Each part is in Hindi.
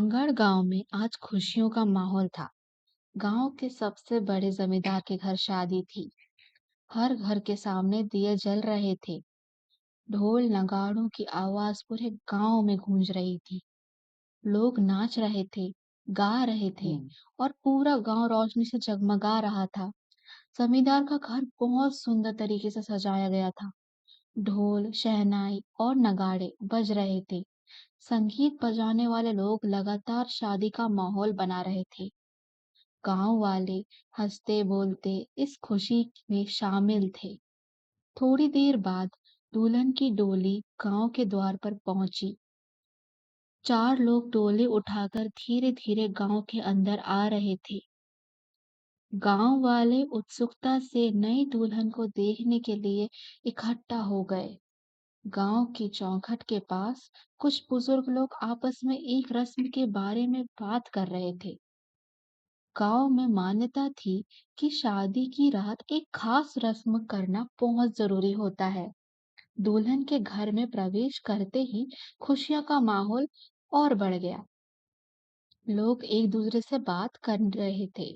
बांगड़ गांव में आज खुशियों का माहौल था। गांव के सबसे बड़े जमींदार के घर शादी थी। हर घर के सामने दिए जल रहे थे। ढोल नगाड़ों की आवाज पूरे गांव में गूंज रही थी। लोग नाच रहे थे, गा रहे थे और पूरा गांव रोशनी से जगमगा रहा था। जमींदार का घर बहुत सुंदर तरीके से सजाया गया था। ढोल, शहनाई और नगाड़े बज रहे थे। संगीत बजाने वाले लोग लगातार शादी का माहौल बना रहे थे। गांव वाले हंसते बोलते इस खुशी में शामिल थे। थोड़ी देर बाद दुल्हन की डोली गांव के द्वार पर पहुंची। चार लोग डोली उठाकर धीरे धीरे गांव के अंदर आ रहे थे। गांव वाले उत्सुकता से नई दुल्हन को देखने के लिए इकट्ठा हो गए। गांव की चौखट के पास कुछ बुजुर्ग लोग आपस में एक रस्म के बारे में बात कर रहे थे। गांव में मान्यता थी कि शादी की रात एक खास रस्म करना बहुत जरूरी होता है। दुल्हन के घर में प्रवेश करते ही खुशियों का माहौल और बढ़ गया। लोग एक दूसरे से बात कर रहे थे,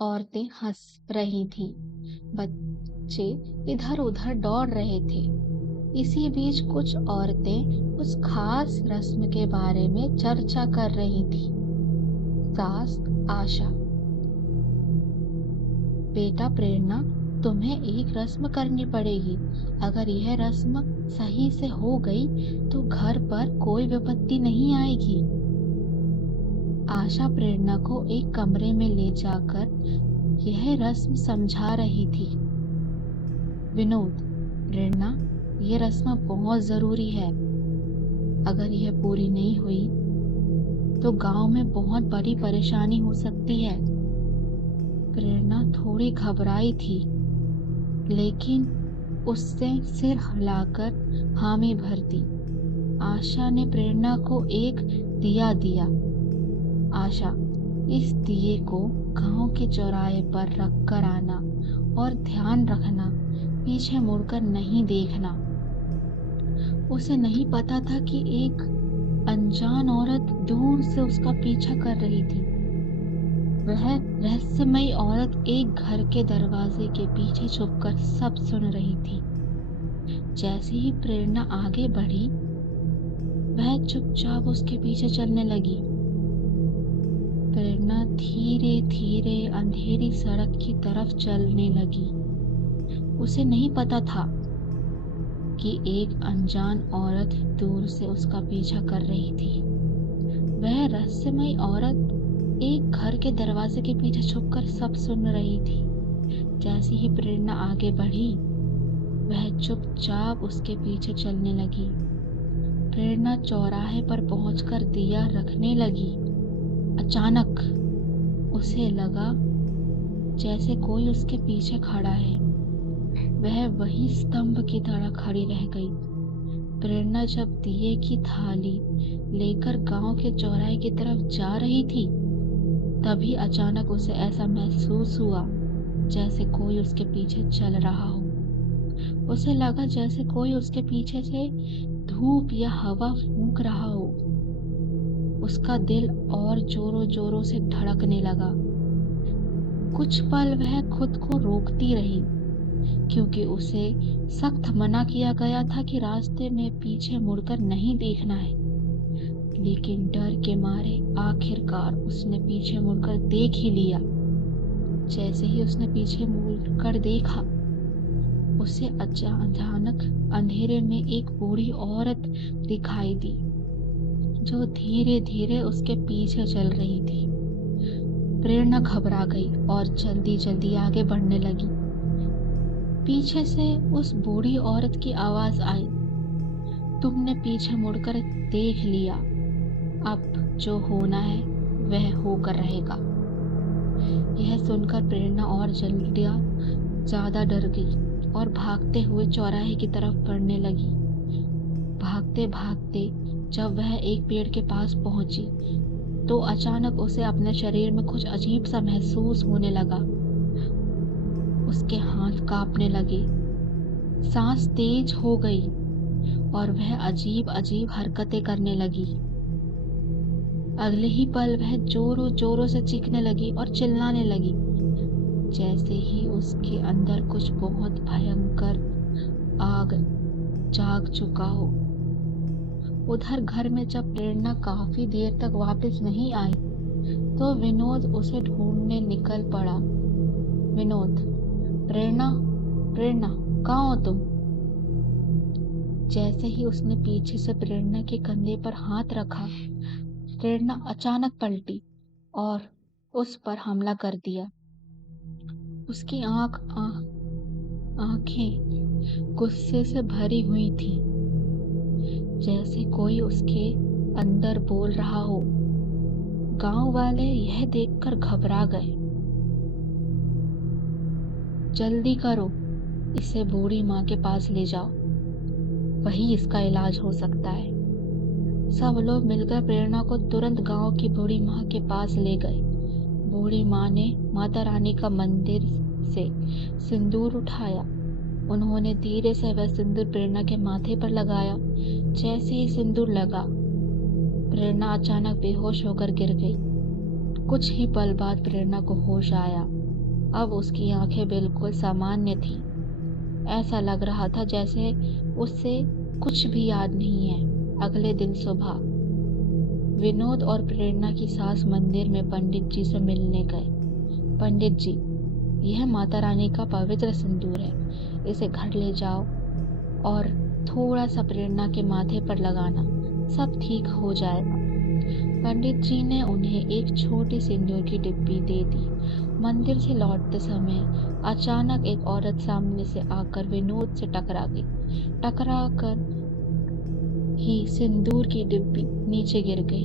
औरतें हंस रही थीं, बच्चे इधर उधर दौड़ रहे थे। इसी बीच कुछ औरतें उस खास रस्म के बारे में चर्चा कर रही थी। सास आशा, बेटा प्रेरणा, तुम्हें एक रस्म करनी पड़ेगी। अगर यह रस्म सही से हो गई तो घर पर कोई विपत्ति नहीं आएगी। आशा प्रेरणा को एक कमरे में ले जाकर यह रस्म समझा रही थी। विनोद, प्रेरणा, ये रस्म बहुत जरूरी है। अगर यह पूरी नहीं हुई तो गांव में बहुत बड़ी परेशानी हो सकती है। प्रेरणा थोड़ी घबराई थी, लेकिन उसने सिर हिलाकर हामी भर दी। आशा ने प्रेरणा को एक दिया दिया। आशा, इस दिए को गांव के चौराहे पर रख कर आना और ध्यान रखना, पीछे मुड़कर नहीं देखना। उसे नहीं पता था कि एक अनजान औरत दूर से उसका पीछा कर रही थी। वह रहस्यमयी औरत एक घर के दरवाजे के पीछे छुपकर सब सुन रही थी। जैसे ही प्रेरणा आगे बढ़ी, वह चुपचाप उसके पीछे चलने लगी। प्रेरणा धीरे धीरे अंधेरी सड़क की तरफ चलने लगी। उसे नहीं पता था कि एक अनजान औरत दूर से उसका पीछा कर रही थी। वह रहस्यमयी औरत एक घर के दरवाजे के पीछे छुपकर सब सुन रही थी। जैसे ही प्रेरणा आगे बढ़ी, वह चुपचाप उसके पीछे चलने लगी। प्रेरणा चौराहे पर पहुंचकर दिया रखने लगी। अचानक उसे लगा जैसे कोई उसके पीछे खड़ा है। वह वही स्तंभ की तरह खड़ी रह गई। प्रेरणा जब दिए की थाली लेकर गांव के चौराहे की तरफ जा रही थी, तभी अचानक उसे ऐसा महसूस हुआ जैसे कोई उसके पीछे चल रहा हो। उसे लगा जैसे कोई उसके पीछे से धूप या हवा फूंक रहा हो। उसका दिल और जोरों जोरों से धड़कने लगा। कुछ पल वह खुद को रोकती रही, क्योंकि उसे सख्त मना किया गया था कि रास्ते में पीछे मुड़कर नहीं देखना है। लेकिन डर के मारे आखिरकार उसने पीछे मुड़कर देख ही लिया। जैसे ही उसने पीछे मुड़कर देखा, उसे अचानक अंधेरे में एक बूढ़ी औरत दिखाई दी, जो धीरे धीरे उसके पीछे चल रही थी। प्रेरणा घबरा गई और जल्दी जल्दी आगे बढ़ने लगी। पीछे से उस बूढ़ी औरत की आवाज आई, तुमने पीछे मुड़कर देख लिया, अब जो होना है वह होकर रहेगा। यह सुनकर प्रेरणा और ज्यादा डर गई और भागते हुए चौराहे की तरफ बढ़ने लगी। भागते भागते जब वह एक पेड़ के पास पहुंची, तो अचानक उसे अपने शरीर में कुछ अजीब सा महसूस होने लगा। उसके हाथ कांपने लगे, सांस तेज हो गई और वह अजीब अजीब हरकतें करने लगी। अगले ही पल वह जोरों जोरों से चीखने लगी और चिल्लाने लगी, जैसे ही उसके अंदर कुछ बहुत भयंकर आग जाग चुका हो। उधर घर में जब प्रेरणा काफी देर तक वापस नहीं आई, तो विनोद उसे ढूंढने निकल पड़ा। विनोद, प्रेरणा, प्रेरणा, कहाँ हो तुम? जैसे ही उसने पीछे से प्रेरणा के कंधे पर हाथ रखा, प्रेरणा अचानक पलटी और उस पर हमला कर दिया। उसकी आंखें गुस्से से भरी हुई थी, जैसे कोई उसके अंदर बोल रहा हो। गांव वाले यह देखकर घबरा गए। जल्दी करो, इसे बूढ़ी माँ के पास ले जाओ, वही इसका इलाज हो सकता है। सब लोग मिलकर प्रेरणा को तुरंत गांव की बूढ़ी माँ के पास ले गए। बूढ़ी माँ ने माता रानी का मंदिर से सिंदूर उठाया। उन्होंने धीरे से वह सिंदूर प्रेरणा के माथे पर लगाया। जैसे ही सिंदूर लगा, प्रेरणा अचानक बेहोश होकर गिर गई। कुछ ही पल बाद प्रेरणा को होश आया। अब उसकी आंखें बिल्कुल सामान्य थीं। ऐसा लग रहा था जैसे उससे कुछ भी याद नहीं है। अगले दिन सुबह विनोद और प्रेरणा की सास मंदिर में पंडित जी से मिलने गए। पंडित जी, यह माता रानी का पवित्र सिंदूर है, इसे घर ले जाओ और थोड़ा सा प्रेरणा के माथे पर लगाना, सब ठीक हो जाएगा। पंडित जी ने उन्हें एक छोटी सिंदूर की डिब्बी दे दी। मंदिर से लौटते समय अचानक एक औरत सामने से आकर विनोद से टकरा गई। टकरा कर ही सिंदूर की डिब्बी नीचे गिर गई।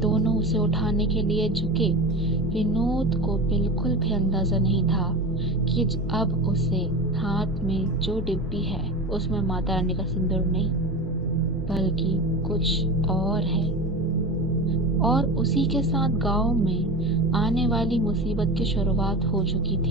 दोनों उसे उठाने के लिए झुके। विनोद को बिल्कुल भी अंदाजा नहीं था कि अब उसे हाथ में जो डिब्बी है उसमें माता रानी का सिंदूर नहीं, बल्कि कुछ और है। और उसी के साथ गांव में आने वाली मुसीबत की शुरुआत हो चुकी थी।